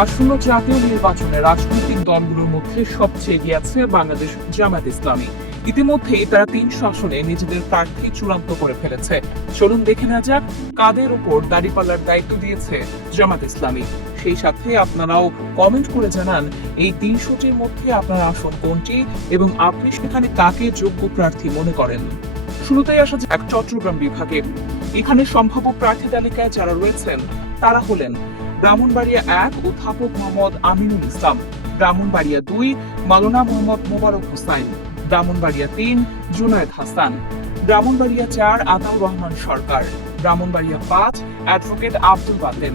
আসন্ন জাতীয় নির্বাচনে রাজনৈতিক দলগুলোর মধ্যে সবচেয়ে এগিয়ে আছে বাংলাদেশ জামায়াত ইসলামী। ইতিমধ্যেই তারা 3 আসনে নিজেদের প্রার্থী চূড়ান্ত করে ফেলেছে। চলুন দেখে নেওয়া যাক কাদের উপর দাঁড়িপাল্লার দায়িত্ব দিয়েছে জামায়াত ইসলামী। সেই সাথে আপনারাও কমেন্ট করে জানান এই 300টির মধ্যে আপনার আসন কোনটি এবং আপনি সেখানে কাকে যোগ্য প্রার্থী মনে করেন। শুরুতেই আসা যাক চট্টগ্রাম বিভাগে। এখানে সম্ভাব্য প্রার্থী তালিকায় যারা রয়েছেন তারা হলেন ব্রাহ্মণবাড়িয়া 1 অধ্যাপক মোহাম্মদ আমিনুল ইসলাম, ব্রাহ্মণবাড়িয়া 2 মাওলানা মোহাম্মদ মোবারক হোসাইন, ব্রাহ্মণবাড়িয়া 3 জুনায়েদ হাসান, ব্রাহ্মণবাড়িয়া 4 আতাউর রহমান সরকার, ব্রাহ্মণবাড়িয়া 5 অ্যাডভোকেট আব্দুল বাতেন,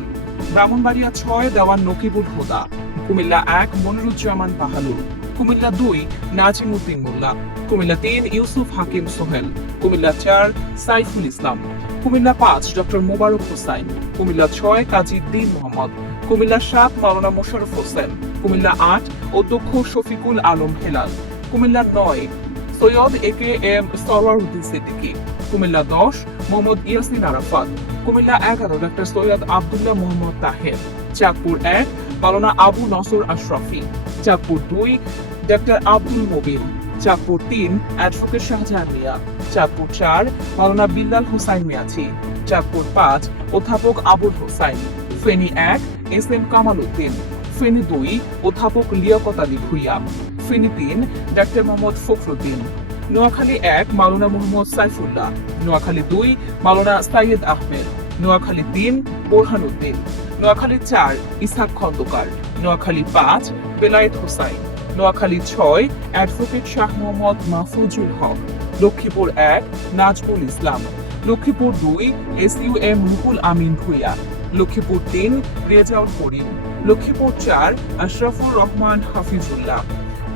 ব্রাহ্মণবাড়িয়া 6 দেওয়ান নকিবুল হুদা, কুমিল্লা 1 মনিরুজ্জামান বাহালুল, কুমিল্লা 2 নাজিম উদ্দিন মোল্লা, কুমিল্লা 3 ইউসুফ হাকিম সোহেল, কুমিল্লা 4 সাইফুল ইসলাম, কুমিল্লা 5 ডক্টর মোবারক হোসাইন, কুমিল্লা 6 কাজী দ্বীন মোহাম্মদ, কুমিল্লা 7 মাওলানা মোশাররফ হোসেন, কুমিল্লা 8 অধ্যক্ষ শফিকুল আলম হেলাল, কুমিল্লা 9 সৈয়দ এ.কে.এম. সরওয়ার উদ্দিন সিদ্দিকী, কুমিল্লা 10 মোহাম্মদ ইয়াসিন আরাফাত, কুমিল্লা 11 ডক্টর সৈয়দ আব্দুল্লাহ মোহাম্মদ তাহের, চাঁদপুর 1 মাওলানা আবু নসর আশরাফি, চাঁদপুর 2 ডক্টর আব্দুল মুবিন, চাঁদপুর 3 অ্যাডভোকেট শাহজাহান মিয়া, চাঁদপুর 4 মাওলানা বিল্লাল হোসাইন মিয়াছি, চাঁদপুর 5 অধ্যাপক আবুল হোসাইন, ফেনী 1 এস.এম. কামাল উদ্দিন, ফেনী 2 অধ্যাপক লিয়াকত আলী ভুইয়া, ফেনী 3 ডক্টর মোহাম্মদ ফখরুদ্দিন, নোয়াখালী 1 মাওলানা মোহাম্মদ সাইফুল্লাহ, নোয়াখালী 2 মাওলানা সাইয়েদ আহমেদ, নোয়াখালী 3 বোরহানউদ্দিন, নোয়াখালী 4 ইসহাক খন্দকার, নোয়াখালী 5 বেলায়েত হোসাইন, নোয়াখালী 6 অ্যাডভোকেট শাহ মোহাম্মদ মাহফুজুল হক, লক্ষ্মীপুর 1 নাজমুল ইসলাম, লক্ষ্মীপুর 2 এস.ইউ.এম. রুহুল আমিন ভুইয়া, লক্ষ্মীপুর 3 রেজাউল করিম, লক্ষ্মীপুর 4 আশরাফুর রহমান হাফিজুল্লাহ,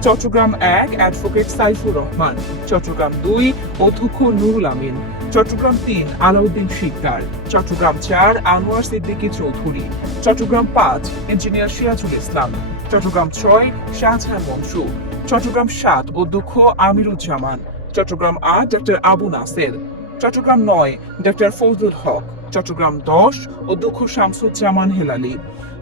চট্টগ্রাম 1 অ্যাডভোকেট সাইফুর রহমান, চট্টগ্রাম 2 অধ্যক্ষ নুরুল আমিন, চট্টগ্রাম 3 আলাউদ্দিন শিকদার, চট্টগ্রাম 4 আনোয়ার সিদ্দিকী চৌধুরী, চট্টগ্রাম 5 ইঞ্জিনিয়ার সিরাজুল ইসলাম, চট্টগ্রাম 6 শাহজাহান মনসুর, চট্টগ্রাম 7 অধ্যক্ষ আমিরুজ্জামান, চট্টগ্রাম 8 ডক্টর আবু নাসের, চট্টগ্রাম 9 ডক্টর ফজলুল হক, চট্টগ্রাম 10 অধ্যক্ষ শামসুজ্জামান হেলালি,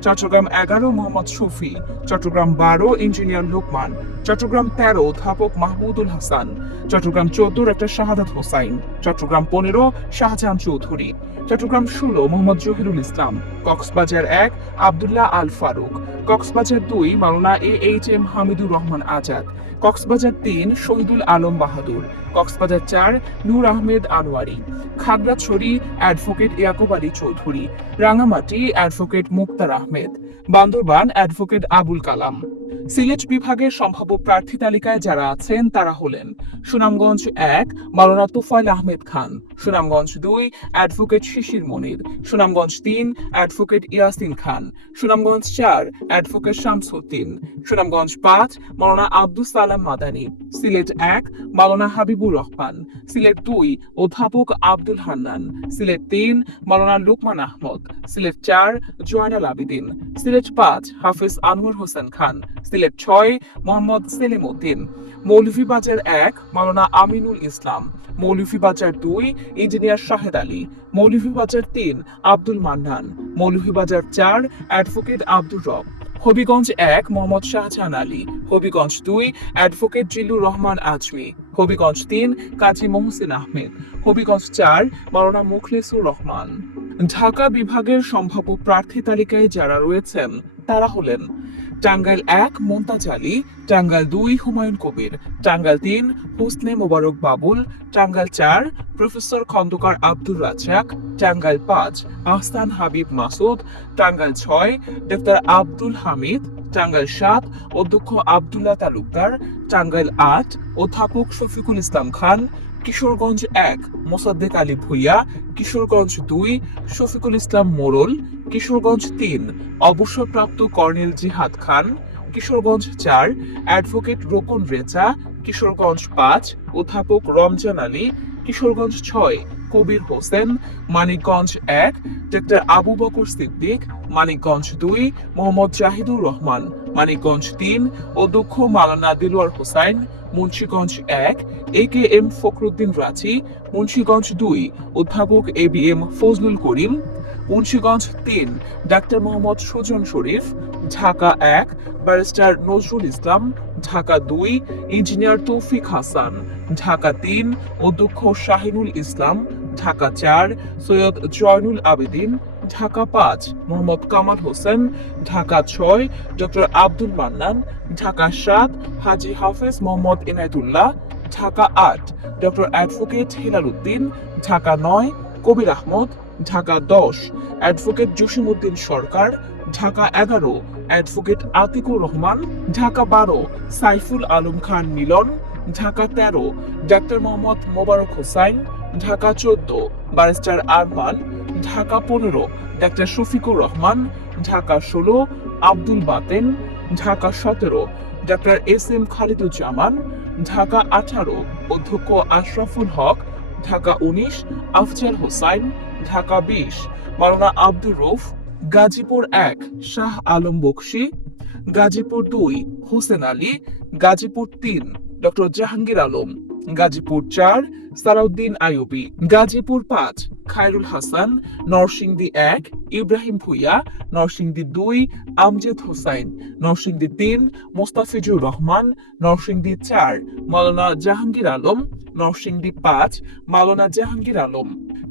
চট্টগ্রাম 11 মোহাম্মদ শফি, চট্টগ্রাম 12 ইঞ্জিনিয়ার লোকমান, চট্টগ্রাম 13 অধ্যাপক মাহমুদুল হাসান, চট্টগ্রাম 14 ডক্টর শাহাদাত হোসাইন, চট্টগ্রাম 15 শাহজাহান চৌধুরী, চট্টগ্রাম 16 মোহাম্মদ জহিরুল ইসলাম, কক্সবাজার 1 আব্দুল্লাহ আল ফারুক, কক্সবাজার 2 মাওলানা এ.এইচ.এম. হামিদুর রহমান আজাদ, কক্সবাজার 3 শহীদুল আলম বাহাদুর, কক্সবাজার 4 নূর আহমেদ আনোয়ারি, খাগড়াছড়ি অ্যাডভোকেট ইয়াকুব আলী চৌধুরী, রাঙামাটি অ্যাডভোকেট মুক্তার আহমেদ, বান্দরবান অ্যাডভোকেট আবুল কালাম। সিলেট বিভাগের সম্ভাব্য প্রার্থী তালিকায় যারা আছেন তারা হলেন সুনামগঞ্জ 1 মাওলানা তুফাইল আহমেদ খান, সুনামগঞ্জ 2 অ্যাডভোকেট শিশির মনির, সুনামগঞ্জ 3 অ্যাডভোকেট ইয়াসিন খান, সুনামগঞ্জ 4 অ্যাডভোকেট শামসুদ্দিন, সুনামগঞ্জ 5 মাওলানা আব্দুস সালাম মাদানী, সিলেট 1 মাওলানা হাবিবুর রহমান, সিলেট 2 অধ্যাপক আব্দুল হান্নান, সিলেট 3 মাওলানা লুকমান আহমদ, সিলেট 4 জয়নাল আবিদিন, সিলেট 5 হাফিজ আনোয়ার হোসেন খান, সিলেট 6 মোহাম্মদ সেলিম উদ্দিন, মৌলভীবাজার 1 মাওলানা আমিনুল ইসলাম, মৌলভীবাজার 2 ইঞ্জিনিয়ার শাহেদ আলী, মৌলভীবাজার 3 আব্দুল মান্নান, মৌলভীবাজার 4 অ্যাডভোকেট আব্দুর রব, হবিগঞ্জ 1 মোহাম্মদ শাহজাহান আলী, হবিগঞ্জ 2 অ্যাডভোকেট জিল্লুর রহমান আজমি, হবিগঞ্জ 3 কাজী মোহসিন আহমেদ, হবিগঞ্জ 4 মাওলানা মুখলেসুর রহমান। ঢাকা বিভাগের সম্ভাব্য প্রার্থী তালিকায় যারা রয়েছেন তারা হলেন টাঙ্গাইল 1 মুমতাজ আলী, টাঙ্গাইল 2 হুমায়ুন কবির, টাঙ্গাইল 3 হোসনে মোবারক বাবুল, টাঙ্গাইল 4 প্রফেসর খন্দকার আব্দুর রাজ্জাক, টাঙ্গাইল 5 আহসান হাবিব মাসুদ, টাঙ্গাইল 6 ডক্টর আব্দুল হামিদ, টাঙ্গাইল 7 অধ্যক্ষ আব্দুল্লাহ তালুকদার, টাঙ্গাইল 8 অধ্যাপক শফিকুল ইসলাম খান, কিশোরগঞ্জ 1 মোসাদ্দেক আলী ভুইয়া, কিশোরগঞ্জ 2 শফিকুল ইসলাম মোড়ল, কিশোরগঞ্জ 3 অবসরপ্রাপ্ত কর্নেল জিহাদ খান, কিশোরগঞ্জ 4 অ্যাডভোকেট রোকন রেজা, কিশোরগঞ্জ 5 অধ্যাপক রমজান আলী, কিশোরগঞ্জ 6 কবির হোসেন, মানিকগঞ্জ 1 ডক্টর আবু বকর সিদ্দিক, মানিকগঞ্জ 2 মোহাম্মদ জাহিদুর রহমান, মানিকগঞ্জ 3 অধ্যক্ষ মাওলানা দিলওয়ার হোসাইন, মুন্সিগঞ্জ 1 এ.কে.এম. ফখরুদ্দিন রাজি, মুন্সিগঞ্জ 2 অধ্যাপক এ.বি.এম. ফজলুল করিম, মুন্সিগঞ্জ ৩ ডাক্তার মোহাম্মদ সুজন শরীফ, ঢাকা ১ ব্যারিস্টার নজরুল ইসলাম, ঢাকা ২ ইঞ্জিনিয়ার তৌফিক হাসান, ঢাকা ৩ অধ্যক্ষ শাহিনুল ইসলাম, Dhaka ৪ Syed Zainul Abedin, Dhaka ৫ Mohammad Kamal Hossain, Dhaka ৬ doctor Abdul Mannan, Dhaka ৭ Haji Hafez Mohammad Inayetullah, Dhaka ৮ doctor advocate Helal Uddin, Dhaka ৯ Kabir Ahmad, Dhaka ১০ advocate Jasimuddin Sarkar, Dhaka ১১ advocate Atiqur Rahman, Dhaka ১২ Saiful Alam Khan Milan, Dhaka ১৩ doctor Mohammad Mobarak Hossain, Dhaka ১৪ barrister Arman, Dhaka ১৫ doctor Shafiqur Rahman, Dhaka ১৬ Abdul Baten, Dhaka ১৭ doctor S M Khaliduzzaman, Dhaka ১৮ অধ্যক্ষ আশরাফুল হক, ঢাকা ১৯ আফজাল হোসাইন, ঢাকা ২০ মাওলানা আব্দুর রউফ, গাজীপুর ১ শাহ আলম বকশী, গাজীপুর ২ হোসেন আলী, গাজীপুর ৩ ডক্টর জাহাঙ্গীর আলম, গাজীপুর ৪ সালাউদ্দিন আইয়ুবী, গাজীপুর ৫ খায়রুল হাসান, নরসিংদী ১ ইব্রাহিম ভুইয়া, নরসিংদী ২ আমজেদ হোসাইন, নরসিংদী ৩ মোস্তাফিজুর রহমান, নরসিংদী ৪ মাওলানা জাহাঙ্গীর আলম, নরসিংদী ৫ মাওলানা জাহাঙ্গীর আলম,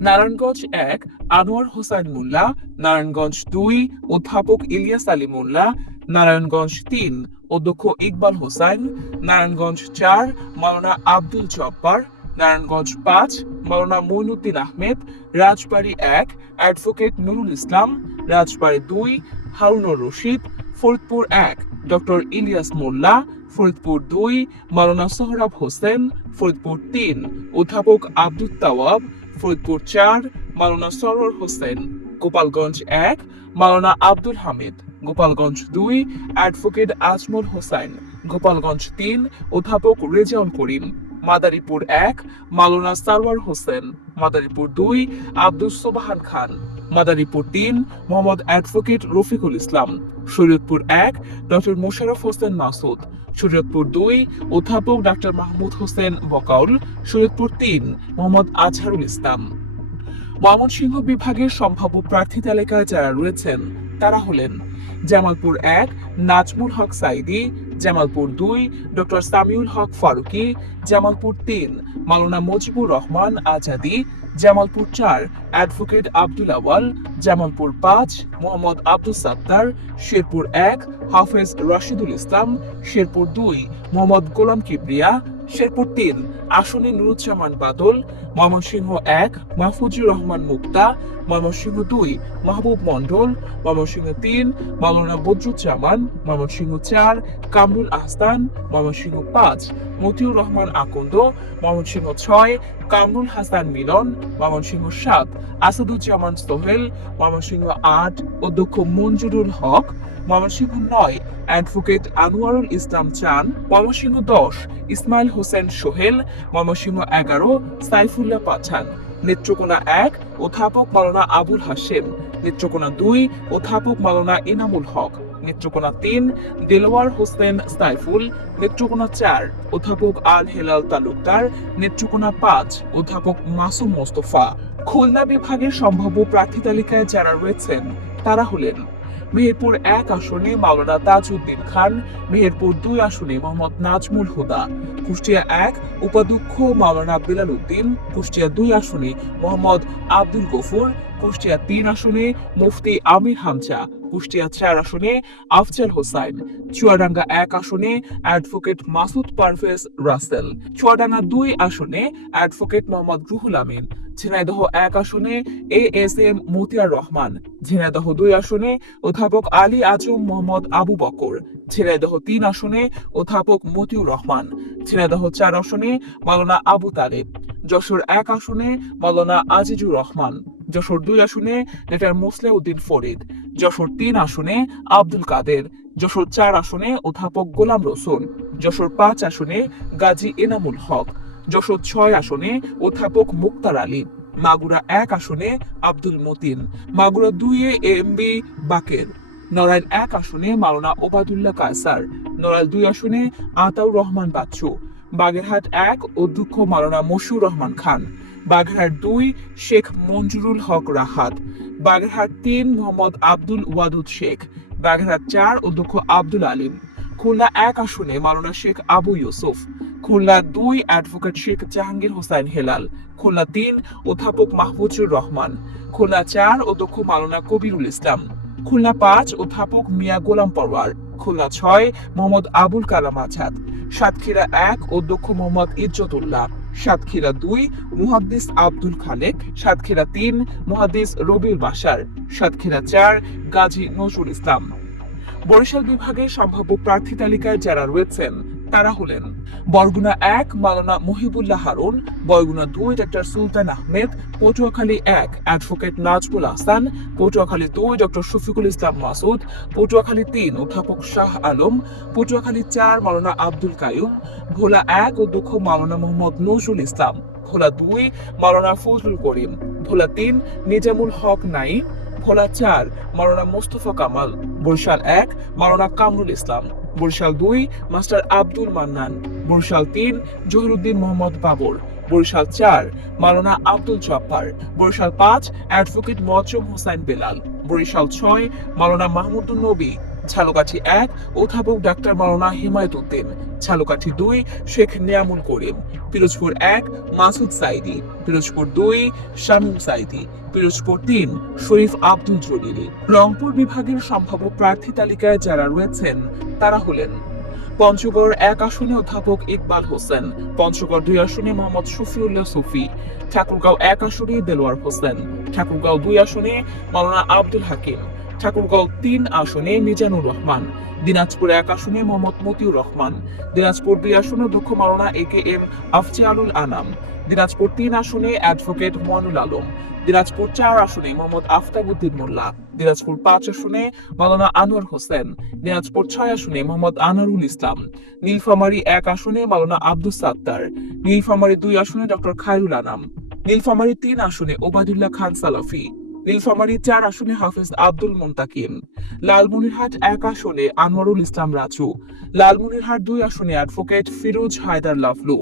নারায়ণগঞ্জ ১ আনোয়ার হোসাইন মোল্লা, নারায়ণগঞ্জ ২ অধ্যাপক ইলিয়াস আলী মোল্লা, নারায়ণগঞ্জ ৩ অধ্যক্ষ ইকবাল হোসাইন, নারায়ণগঞ্জ ৪ মাওলানা আব্দুল জব্বার, নারায়ণগঞ্জ ৫ মাওলানা মঈনুদ্দিন আহমেদ, রাজবাড়ী ১ অ্যাডভোকেট নুরুল ইসলাম, রাজবাড়ী ২ হারুনুর রশিদ, ফরিদপুর ১ ডক্টর ইলিয়াস মোল্লা, ফরিদপুর ২ মাওলানা সোহরাব হোসেন, ফরিদপুর ৩ অধ্যাপক আব্দুত তাওয়াব, ফরিদপুর ৪ মাওলানা সরওয়ার হোসেন, গোপালগঞ্জ ১ মাওলানা আব্দুল হামিদ, গোপালগঞ্জ ২ অ্যাডভোকেট আজমল হোসাইন, গোপালগঞ্জ ৩ অধ্যাপক রেজাউল করিম, মাদারীপুর ১ মাওলানা সারওয়ার হোসেন, মাদারীপুর ২ আব্দুস সোবহান খান, মাদারীপুর ৩ মোহাম্মদ অ্যাডভোকেট রফিকুল ইসলাম, শরীয়তপুর ১ ডক্টর মোশাররফ হোসেন মাসুদ, শরীয়তপুর ২ অধ্যাপক ডাক্তার মাহমুদ হোসেন বকাউল, শরীয়তপুর ৩ মোহাম্মদ আজহারুল ইসলাম। ময়মনসিংহ বিভাগের সম্ভাব্য প্রার্থী তালিকায় যারা রয়েছেন তারা হলেন জামালপুর ১ নাজমুল হক সাইদি, জামালপুর ২ ডক্টর সামিউল হক ফারুকী, জামালপুর ৩ মাওলানা মুজিবুর রহমান আজাদি, জামালপুর ৪ অ্যাডভোকেট আব্দুল আওয়াল, জামালপুর ৫ মোহাম্মদ আব্দুল সাত্তার, শেরপুর ১ হাফেজ রাশিদুল ইসলাম, শেরপুর ২ মোহাম্মদ গোলাম কিবরিয়া, শেরপুর ৩ আসনে নুরুজ্জামান বাদল, ময়মনসিংহ ১ মাহফুজুর রহমান মুক্তা, ময়মনসিংহ ২ মাহবুব মন্ডল, ময়মনসিংহ ৩ মাওলানা বদরুজ্জামান, ময়মনসিংহ ৪ কামরুল আহসান, ময়মনসিংহ ৫ মতিউর রহমান আকন্দ, ময়মনসিংহ ৬ কামরুল হাসান মিলন, ময়মনসিংহ ৭ আসাদুজ্জামান সোহেল, ময়মনসিংহ ৮ অধ্যক্ষ মঞ্জুরুল হক, ময়মনসিংহ ৯ অ্যাডভোকেট আনোয়ারুল ইসলাম চান, ময়মনসিংহ ১০ ইসমাইল হোসেন সোহেল, ময়মনসিংহ ১১ সাইফুল্লাহ পাঠান, নেত্রকোনা ১ অধ্যাপক মাওলানা আবুল হাশেম, নেত্রকোনা ২ অধ্যাপক মাওলানা ইনামুল হক, নেত্রকোনা ৩ দেলোয়ার হোসেন সাইফুল, নেত্রকোনা ৪ অধ্যাপক আল হেলাল তালুকদার, নেত্রকোনা ৫ অধ্যাপক মাসুম মোস্তফা। খুলনা বিভাগের সম্ভাব্য প্রার্থী তালিকায় যারা রয়েছেন তারা হলেন মেহেরপুর ১ আসনে মাওলানা তাজউদ্দিন খান, মেহেরপুর ২ আসনে মোহাম্মদ নাজমুল হুদা, কুষ্টিয়া ১ উপাধ্যক্ষ মাওলানা বেলাল উদ্দিন, কুষ্টিয়া ২ আসনে মোহাম্মদ আব্দুল গফুর, কুষ্টিয়া ৩ আসনে মুফতি আমির হামজা, কুষ্টিয়া ৪ আসনে আফজাল হোসাইন, চুয়াডাঙ্গা ১ আসনে অ্যাডভোকেট মাসুদ পারভেজ রাসেল, চুয়াডাঙ্গা ২ আসনে অ্যাডভোকেট মোহাম্মদ রুহুল আমিন, ঝিনাইদহ ১ আসনে ASM মতিয়ার রহমান, ঝিনাইদহ ২ আসনে অধ্যাপক আলী আজম মোহাম্মদ আবু বকর, ঝিনাইদহ ৩ আসনে অধ্যাপক মতিউর রহমান, ঝিনাইদহ ৪ আসনে মাওলানা আবু তালেব, যশোর ১ আসনে মাওলানা আজিজুর রহমান, যশোর ২ আসনে ডক্টর মোসলে উদ্দিন ফরিদ, যশোর ৩ আসনে আব্দুল কাদের, যশোর ৪ আসনে অধ্যাপক গোলাম রসুল, যশোর ৫ আসনে গাজী এনামুল হক, যশোর ৬ আসনে অধ্যাপক মুক্তার আলী, মাগুরা ১ আসনে আব্দুল মতিন, মাগুরা ২ এ MB বাকের, নড়াইল ১ আসনে মাওলানা ওবায়দুল্লাহ কায়সার, নড়াইল ২ আসনে আতাউর রহমান বাচ্চু, বাগেরহাট ১ অধ্যক্ষ মাওলানা মশিউর রহমান খান, বাগেরহাট ২ শেখ মঞ্জুরুল হক রাহাত, বাগেরহাট ৩ মোহাম্মদ আব্দুল ওয়াদুদ শেখ, বাগেরহাট ৪ অধ্যক্ষ আব্দুল আলিম, খুলনা ১ আসনে মাওলানা শেখ আবু ইউসুফ, খুলনা ২ অ্যাডভোকেট শেখ জাহাঙ্গীর হোসাইন হেলাল, খুলনা ৩ অধ্যাপক মাহফুজুর রহমান, খুলনা ৪ অধ্যক্ষ মাওলানা কবিরুল ইসলাম, খুলনা ৫ অধ্যাপক মিয়া গোলাম পরওয়ার, খুলনা ৬ মোহাম্মদ আবুল কালাম আজাদ, সাতক্ষীরা ১ অধ্যক্ষ মোহাম্মদ ইজ্জতুল্লাহ, সাতক্ষীরা ২ মুহাদ্দিস আব্দুল খালেক, সাতক্ষীরা ৩ মুহাদ্দিস রবিউল বাশার, সাতক্ষীরা ৪ গাজী নজরুল ইসলাম। বরিশাল বিভাগের সম্ভাব্য প্রার্থী তালিকায় যারা রয়েছেন তারা হলেন বরগুনা ১ মাওলানা মহিবুল্লাহ হারুন, বরগুনা ২ ডক্টর সুলতান আহমেদ, পটুয়াখালী ১ অ্যাডভোকেট নাজমুল আহসান, পটুয়াখালী ২ ডক্টর শফিকুল ইসলাম মাসুদ, পটুয়াখালী ৩ অধ্যাপক শাহ আলম, পটুয়াখালী ৪ মাওলানা আব্দুল কাইয়ুম, ভোলা ১ অধ্যক্ষ মাওলানা মোহাম্মদ নজরুল ইসলাম, ভোলা ২ মাওলানা ফজলুল করিম, ভোলা ৩ নিজামুল হক নাইম, ভোলা ৪ মাওলানা মোস্তফা কামাল, বরিশাল ১ মাওলানা কামরুল ইসলাম, বরিশাল ২ মাস্টার আব্দুল মান্নান, বরিশাল ৩ জহিরুদ্দিন মোহাম্মদ বাবর, বরিশাল ৪ মাওলানা আব্দুল জব্বার, বরিশাল ৫ অ্যাডভোকেট মজুম হোসাইন বেলাল, বরিশাল ৬ মাওলানা মাহমুদুন নবী, ঝালকাঠি ১ অধ্যাপক ডাক্তার মাওলানা হিমায়ত উদ্দিন, ঝালকাঠি ২ শেখ নিয়ামুল করিম, পিরোজপুর ১ মাসুদ সাইদি, পিরোজপুর ২ শামীম সাইদি, পিরোজপুর ৩ শরীফ আব্দুল জলিল। রংপুর বিভাগের সম্ভাব্য প্রার্থী তালিকায় যারা রয়েছেন তারা হলেন পঞ্চগড় ১ আসনে অধ্যাপক ইকবাল হোসেন, পঞ্চগড় ২ আসনে মোহাম্মদ শফিউল্লাহ সুফি, ঠাকুরগাঁও ১ আসনে দেলোয়ার হোসেন, ঠাকুরগাঁও ২ আসনে মাওলানা আব্দুল হাকিম, ঠাকুরগাঁও ৩ আসনে মিজানুর রহমান, দিনাজপুর ১ আসনে মোহাম্মদ মতিউর রহমান, দিনাজপুর ২ আসনে অধ্যক্ষ মাওলানা AKM আফজালুল আনাম, দিনাজপুর ৩ আসনে অ্যাডভোকেট মনুল আলম, দিনাজপুর ৪ আসনে মোহাম্মদ আফতাবউদ্দিন মোল্লা, দিনাজপুর ৫ আসনে মাওলানা আনোয়ার হোসেন, দিনাজপুর ৬ আসনে মোহাম্মদ আনারুল ইসলাম, নীলফামারী ১ আসনে মাওলানা আব্দুস সাত্তার, নীলফামারী ২ আসনে ডক্টর খায়রুল আনাম, নীলফামারী ৩ আসনে ওবায়দুল্লাহ খান সালাফি, নীলফামারী ৪ আসনে হাফেজ আব্দুল মুনতাকিম, লালমনিরহাট ১ আসনে আনোয়ারুল ইসলাম রাজু, লালমনিরহাট ২ আসনে অ্যাডভোকেট ফিরোজ হায়দার লাভলু,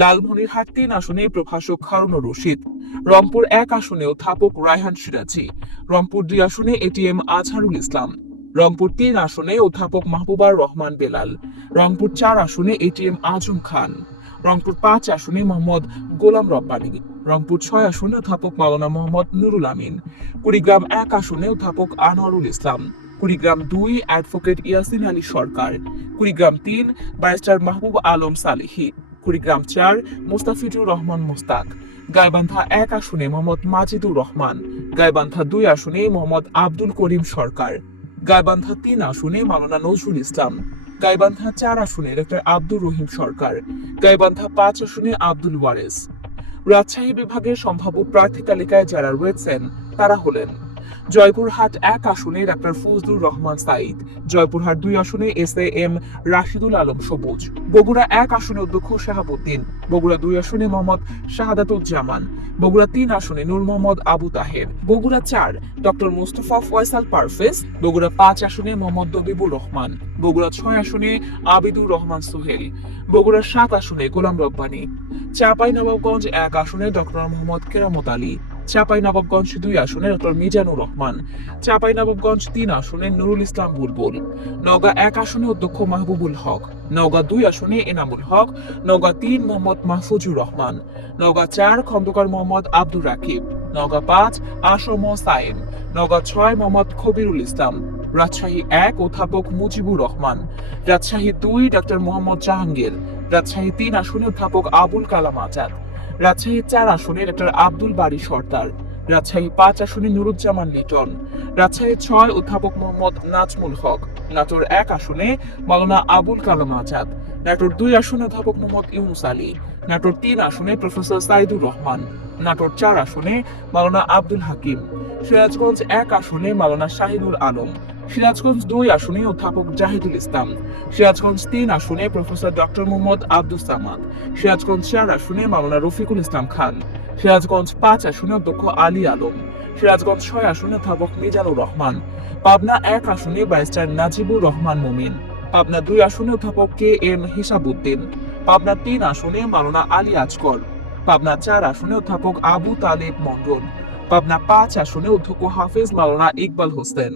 লালমনিরহাট ৩ আসনে প্রভাষক হারুনুর রশিদ, রংপুর ১ আসনে অধ্যাপক রায়হান সিরাজি, রংপুর ২ আসনে ATM আজহারুল ইসলাম, রংপুর ৩ আসনে অধ্যাপক মাহবুবার রহমান বেলাল, রংপুর ৪ আসনে ATM আজম খান, রংপুর ৫ আসনে মোহাম্মদ গোলাম রব্বানী, রংপুর ৬ আসনে অধ্যাপক মাওলানা মোহাম্মদ নুরুল আমিন, কুড়িগ্রাম ১ আসনে অধ্যাপক আনোয়ারুল ইসলাম, কুড়িগ্রাম ২ অ্যাডভোকেট ইয়াসিন আলী সরকার, কুড়িগ্রাম ৩ ব্যারিস্টার মাহবুব আলম সালেহী, কুড়িগ্রাম ৪ মুস্তাফিজুর রহমান মুস্তাক, গাইবান্ধা ১ আসনে মোহাম্মদ মাজিদুর রহমান, গাইবান্ধা ২ আসনে মোহাম্মদ আব্দুল করিম সরকার, গাইবান্ধা ৩ আসনে মাওলানা নজরুল ইসলাম, গাইবান্ধা ৪ আসনে ডক্টর আব্দুর রহিম সরকার, গাইবান্ধা ৫ আসনে আব্দুল ওয়ারেস। রাজশাহী বিভাগের সম্ভাব্য প্রার্থী তালিকায় যারা রয়েছেন তারা হলেন জয়পুরহাট ১ আসনে ডাক্তার ফজলুর রহমান সাইদ, জয়পুরহাট ২ আসনে SAM রাশিদুল আলম সবুজ, বগুড়া ১ আসনে অধ্যক্ষ শাহাবুদ্দিন, বগুড়া ২ আসনে মোহাম্মদ শাহাদাতুজ্জামান, বগুড়া ৩ আসনে নূর মোহাম্মদ আবু তাহের, বগুড়া ৪ ডক্টর মোস্তফা ফয়সাল পারভেজ, বগুড়া ৫ আসনে মোহাম্মদ দবিবুর রহমান, বগুড়া ৬ আসনে আবিদুর রহমান সোহেল, বগুড়া ৭ আসনে গোলাম রব্বানী, চাঁপাইনবাবগঞ্জ ১ আসনে ডক্টর মোহাম্মদ কেরামত আলী, চাঁপাইনবাবগঞ্জ ২ আসনে ডক্টর মিজানুর রহমান, চাঁপাইনবাবগঞ্জ ৩ আসনে নুরুল ইসলাম বুলবুল, নওগাঁ ১ আসনে অধ্যক্ষ মাহবুবুল হক, নওগাঁ ২ আসনে এনামুল হক, নওগাঁ ৩ মোহাম্মদ মাহফুজুর রহমান, নওগাঁ ৪ খন্দকার মোহাম্মদ আব্দুর রাকিব, নওগাঁ ৫ আসম সাইম, নওগাঁ ৬ মোহাম্মদ খবিরুল ইসলাম, রাজশাহী ১ অধ্যাপক মুজিবুর রহমান, রাজশাহী ২ ডক্টর মোহাম্মদ জাহাঙ্গীর, রাজশাহী ৩ আসনে অধ্যাপক আবুল কালাম আজাদ, রাজশাহী ৪ আসনে ডক্টর আব্দুল বারী সর্দার, রাজশাহী ৫ আসনে নুরুজ্জামান লিটন, রাজশাহী ৬ অধ্যাপক মোহাম্মদ নাজমুল হক, নাটোর ১ আসনে মাওলানা আবুল কালাম আজাদ, নাটোর ২ আসনে অধ্যাপক মোহাম্মদ ইউনুস আলী, নাটোর ৩ আসনে প্রফেসর সাইদুর রহমান, নাটোর ৪ আসনে মাওলানা আব্দুল হাকিম, সিরাজগঞ্জ ১ আসনে মাওলানা শাহিনুল আলম, সিরাজগঞ্জ ২ আসনে অধ্যাপক জাহিদুল ইসলাম, সিরাজগঞ্জ ৩ আসনে প্রফেসর ডক্টর মোহাম্মদ আব্দুস সামাদ, সিরাজগঞ্জ ৪ আসনে মাওলানা রফিকুল ইসলাম খান, সিরাজগঞ্জ ৫ আসনে অধ্যক্ষ আলী আলম, সিরাজগঞ্জ ৬ আসনে অধ্যাপক মিজানুর রহমান, পাবনা ১ আসনে ব্যারিস্টার নাজিবুর রহমান মুমিন, পাবনা ২ আসনে অধ্যাপক KM হিসাবউদ্দিন, পাবনা ৩ আসনে মাওলানা আলী আজগর, পাবনা ৪ আসনে অধ্যাপক আবু তালেব মন্ডল, পাবনা 5 আসনে অধ্যক্ষ হাফেজ মাওলানা ইকবাল হোসেন।